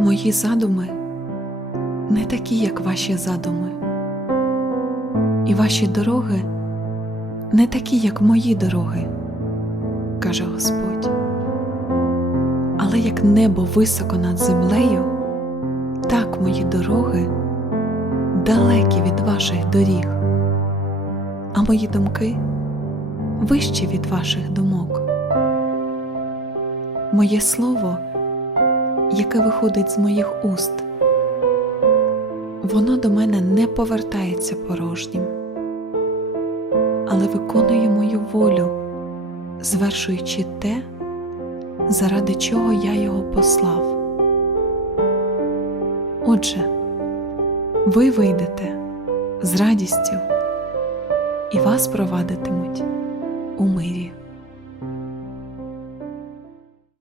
Мої задуми не такі, як ваші задуми, і ваші дороги не такі, як мої дороги, каже Господь. Але як небо високо над землею, так мої дороги далекі від ваших доріг, а мої думки вищі від ваших думок. Моє слово, яке виходить з моїх уст, воно до мене не повертається порожнім, але виконує мою волю, звершуючи те, заради чого я його послав. Отже, ви вийдете з радістю і вас провадитимуть у мирі.